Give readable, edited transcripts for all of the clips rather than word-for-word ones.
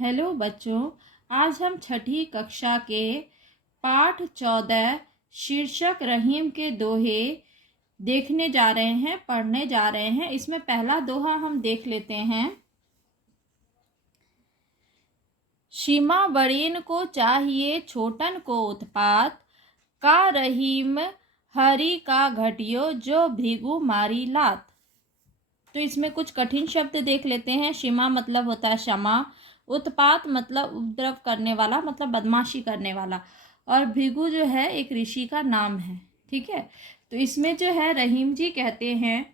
Hello बच्चों, आज हम छठी कक्षा के पाठ 14 शीर्षक रहीम के दोहे देखने जा रहे हैं, पढ़ने जा रहे हैं। इसमें पहला दोहा हम देख लेते हैं। सीमा बड़ीन को चाहिए छोटन को उत्पात, का रहीम हरि का घटियो जो भृगु मारी लात। तो इसमें कुछ कठिन शब्द देख लेते हैं। सीमा मतलब होता है क्षमा, उत्पात मतलब उपद्रव करने वाला, मतलब बदमाशी करने वाला, और भृगु जो है एक ऋषि का नाम है। ठीक है, तो इसमें जो है रहीम जी कहते हैं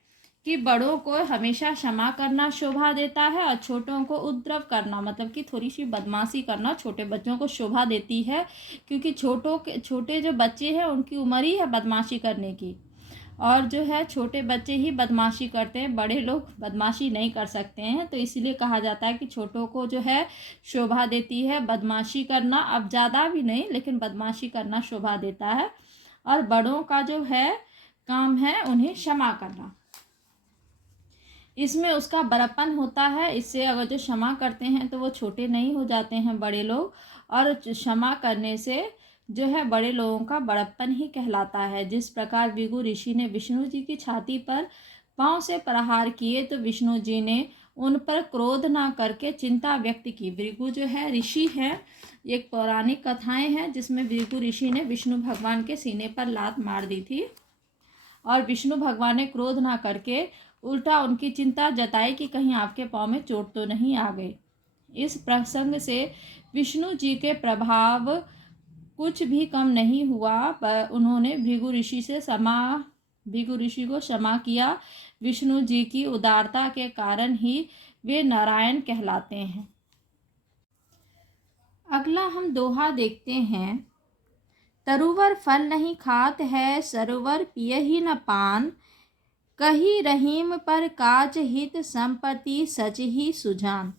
कि बड़ों को हमेशा क्षमा करना शोभा देता है और छोटों को उपद्रव करना, मतलब कि थोड़ी सी बदमाशी करना छोटे बच्चों को शोभा देती है, क्योंकि छोटे जो बच्चे हैं उनकी उम्र ही है बदमाशी करने की, और जो है छोटे बच्चे ही बदमाशी करते हैं, बड़े लोग बदमाशी नहीं कर सकते हैं। तो इसीलिए कहा जाता है कि छोटों को जो है शोभा देती है बदमाशी करना, अब ज़्यादा भी नहीं लेकिन बदमाशी करना शोभा देता है, और बड़ों का जो है काम है उन्हें क्षमा करना। इसमें उसका बड़प्पन होता है। इससे अगर जो क्षमा करते हैं तो वो छोटे नहीं हो जाते हैं बड़े लोग, और क्षमा करने से जो है बड़े लोगों का बड़प्पन ही कहलाता है। जिस प्रकार भृगु ऋषि ने विष्णु जी की छाती पर पांव से प्रहार किए तो विष्णु जी ने उन पर क्रोध ना करके चिंता व्यक्त की। भृगु जो है ऋषि है, एक पौराणिक कथाएं हैं जिसमें भृगु ऋषि ने विष्णु भगवान के सीने पर लात मार दी थी, और विष्णु भगवान ने क्रोध ना करके उल्टा उनकी चिंता जताई कि कहीं आपके पाँव में चोट तो नहीं आ गई। इस प्रसंग से विष्णु जी के प्रभाव कुछ भी कम नहीं हुआ, पर उन्होंने भृगु ऋषि को क्षमा किया। विष्णु जी की उदारता के कारण ही वे नारायण कहलाते हैं। अगला हम दोहा देखते हैं। तरुवर फल नहीं खात है, सरोवर पिय ही न पान, कही रहीम पर काज हित संपत्ति सच ही सुजान।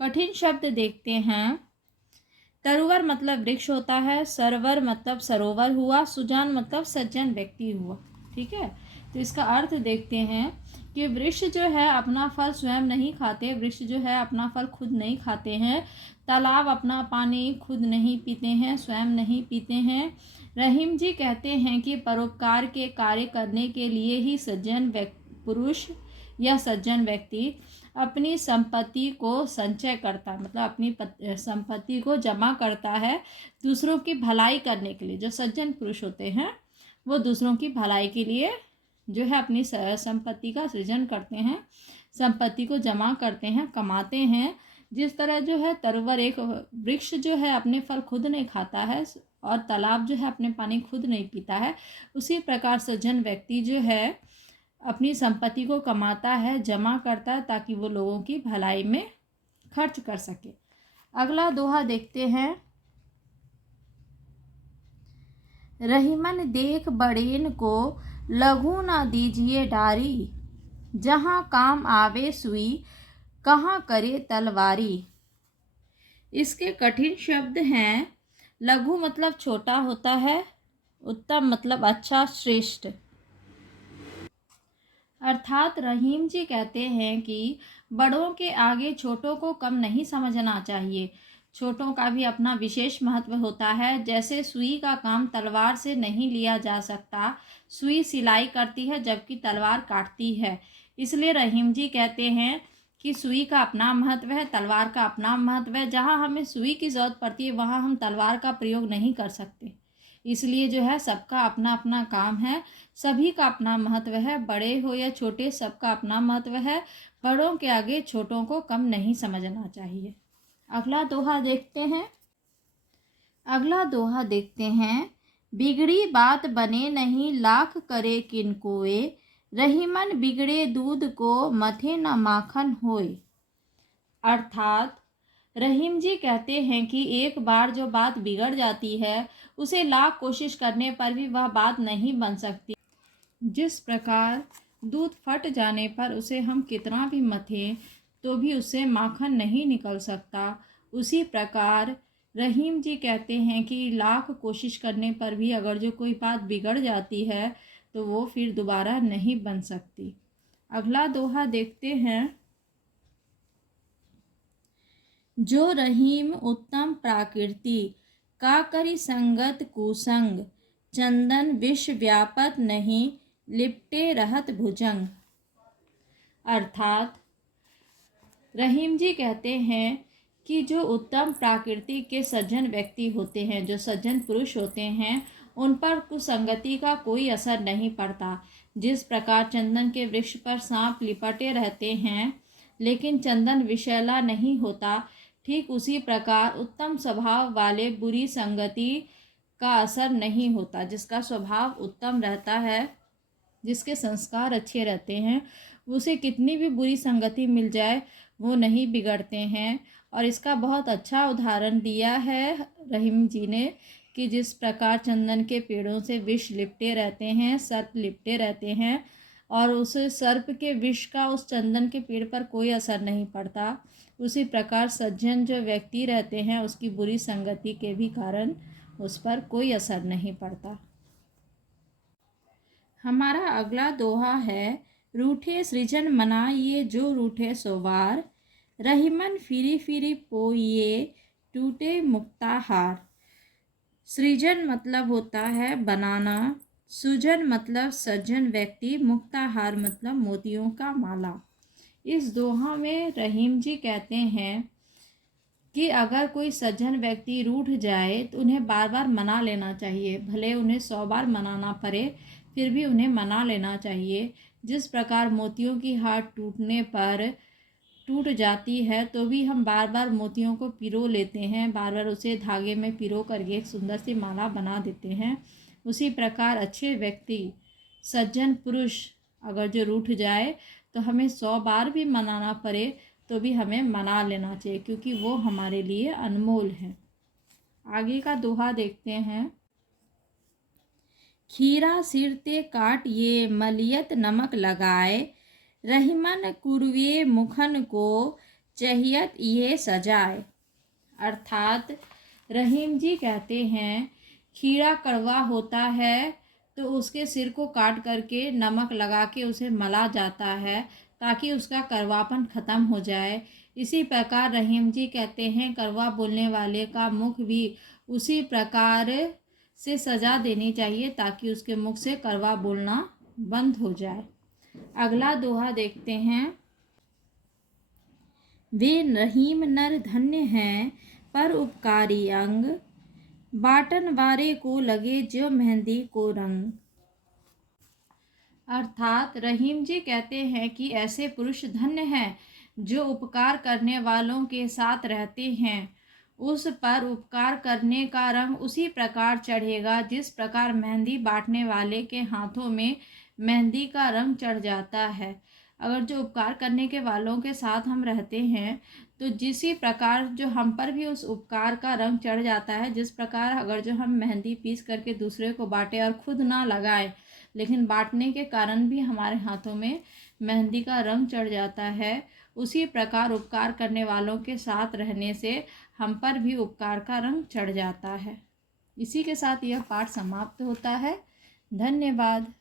कठिन शब्द देखते हैं। तरुवर मतलब वृक्ष होता है, सरोवर मतलब सरोवर हुआ, सुजान मतलब सज्जन व्यक्ति हुआ। ठीक है, तो इसका अर्थ देखते हैं कि वृक्ष जो है अपना फल स्वयं नहीं खाते, वृक्ष जो है अपना फल खुद नहीं खाते हैं, तालाब अपना पानी खुद नहीं पीते हैं, स्वयं नहीं पीते हैं। रहीम जी कहते हैं कि परोपकार के कार्य करने के लिए ही सज्जन पुरुष या सज्जन व्यक्ति अपनी संपत्ति को संचय करता है, मतलब अपनी संपत्ति को जमा करता है दूसरों की भलाई करने के लिए। जो सज्जन पुरुष होते हैं वो दूसरों की भलाई के लिए जो है अपनी संपत्ति का सृजन करते हैं, संपत्ति को जमा करते हैं, कमाते हैं। जिस तरह जो है तरुवर एक वृक्ष जो है अपने फल खुद नहीं खाता है और तालाब जो है अपने पानी खुद नहीं पीता है, उसी प्रकार सज्जन व्यक्ति जो है अपनी संपत्ति को कमाता है, जमा करता है, ताकि वो लोगों की भलाई में खर्च कर सके। अगला दोहा देखते हैं। रहीमन देख बड़ेन को लघु न दीजिए डारी, जहाँ काम आवे सुई कहाँ करे तलवारी। इसके कठिन शब्द हैं। लघु मतलब छोटा होता है, उत्तम मतलब अच्छा, श्रेष्ठ। अर्थात रहीम जी कहते हैं कि बड़ों के आगे छोटों को कम नहीं समझना चाहिए। छोटों का भी अपना विशेष महत्व होता है। जैसे सुई का काम तलवार से नहीं लिया जा सकता, सुई सिलाई करती है जबकि तलवार काटती है। इसलिए रहीम जी कहते हैं कि सुई का अपना महत्व है, तलवार का अपना महत्व है। जहाँ हमें सुई की ज़रूरत पड़ती है वहाँ हम तलवार का प्रयोग नहीं कर सकते। इसलिए जो है सबका अपना अपना काम है, सभी का अपना महत्व है, बड़े हो या छोटे सबका अपना महत्व है। बड़ों के आगे छोटों को कम नहीं समझना चाहिए। अगला दोहा देखते हैं। बिगड़ी बात बने नहीं, लाख करे किनकोए, रहीमन बिगड़े दूध को मथे न माखन होए। अर्थात रहीम जी कहते हैं कि एक बार जो बात बिगड़ जाती है उसे लाख कोशिश करने पर भी वह बात नहीं बन सकती। जिस प्रकार दूध फट जाने पर उसे हम कितना भी मथें तो भी उससे माखन नहीं निकल सकता, उसी प्रकार रहीम जी कहते हैं कि लाख कोशिश करने पर भी अगर जो कोई बात बिगड़ जाती है तो वो फिर दोबारा नहीं बन सकती। अगला दोहा देखते हैं। जो रहीम उत्तम प्राकृति, का करी संगत कुसंग, चंदन विष व्यापत नहीं, लिपटे रहत भुजंग। अर्थात रहीम जी कहते हैं कि जो उत्तम प्रकृति के सज्जन व्यक्ति होते हैं, जो सज्जन पुरुष होते हैं, उन पर कुसंगति का कोई असर नहीं पड़ता। जिस प्रकार चंदन के वृक्ष पर सांप लिपटे रहते हैं लेकिन चंदन विषैला नहीं होता, ठीक उसी प्रकार उत्तम स्वभाव वाले बुरी संगति का असर नहीं होता। जिसका स्वभाव उत्तम रहता है, जिसके संस्कार अच्छे रहते हैं, उसे कितनी भी बुरी संगति मिल जाए वो नहीं बिगड़ते हैं। और इसका बहुत अच्छा उदाहरण दिया है रहीम जी ने कि जिस प्रकार चंदन के पेड़ों से विष लिपटे रहते हैं, सर्प लिपटे रहते हैं, और उस सर्प के विष का उस चंदन के पेड़ पर कोई असर नहीं पड़ता, उसी प्रकार सज्जन जो व्यक्ति रहते हैं उसकी बुरी संगति के भी कारण उस पर कोई असर नहीं पड़ता। हमारा अगला दोहा है, रूठे सृजन मनाइए जो रूठे सोवार, रहीमन फिरी फिरी पोइए टूटे मुक्ताहार। सृजन मतलब होता है बनाना, सुजन मतलब सज्जन व्यक्ति, मुक्ताहार मतलब मोतियों का माला। इस दोहा में रहीम जी कहते हैं कि अगर कोई सज्जन व्यक्ति रूठ जाए तो उन्हें बार बार मना लेना चाहिए, भले उन्हें 100 बार मनाना पड़े फिर भी उन्हें मना लेना चाहिए। जिस प्रकार मोतियों की हार टूटने पर टूट जाती है तो भी हम बार बार मोतियों को पिरो लेते हैं, बार बार उसे धागे में पिरो करके एक सुंदर सी माला बना देते हैं। उसी प्रकार अच्छे व्यक्ति सज्जन पुरुष अगर जो रूठ जाए तो हमें 100 बार भी मनाना पड़े तो भी हमें मना लेना चाहिए, क्योंकि वो हमारे लिए अनमोल है। आगे का दोहा देखते हैं, खीरा सिरते काट ये मलियत नमक लगाए, रहीमन कुरवे मुखन को चाहियत ये सजाए। अर्थात रहीम जी कहते हैं खीरा कड़वा होता है तो उसके सिर को काट करके नमक लगा के उसे मला जाता है ताकि उसका कड़वापन ख़त्म हो जाए। इसी प्रकार रहीम जी कहते हैं कड़वा बोलने वाले का मुख भी उसी प्रकार से सजा देनी चाहिए ताकि उसके मुख से कड़वा बोलना बंद हो जाए। अगला दोहा देखते हैं, वे रहीम नर धन्य हैं पर उपकारी अंग, बाटन वारे को लगे जो मेहंदी को रंग। अर्थात रहीम जी कहते हैं कि ऐसे पुरुष धन्य हैं जो उपकार करने वालों के साथ रहते हैं, उस पर उपकार करने का रंग उसी प्रकार चढ़ेगा जिस प्रकार मेहंदी बांटने वाले के हाथों में मेहंदी का रंग चढ़ जाता है। अगर जो उपकार करने के वालों के साथ हम रहते हैं तो जिसी प्रकार जो हम पर भी उस उपकार का रंग चढ़ जाता है, जिस प्रकार अगर जो हम मेहंदी पीस करके दूसरे को बांटे और खुद ना लगाए लेकिन बांटने के कारण भी हमारे हाथों में मेहंदी का रंग चढ़ जाता है, उसी प्रकार उपकार करने वालों के साथ रहने से हम पर भी उपकार का रंग चढ़ जाता है। इसी के साथ यह पाठ समाप्त होता है। धन्यवाद।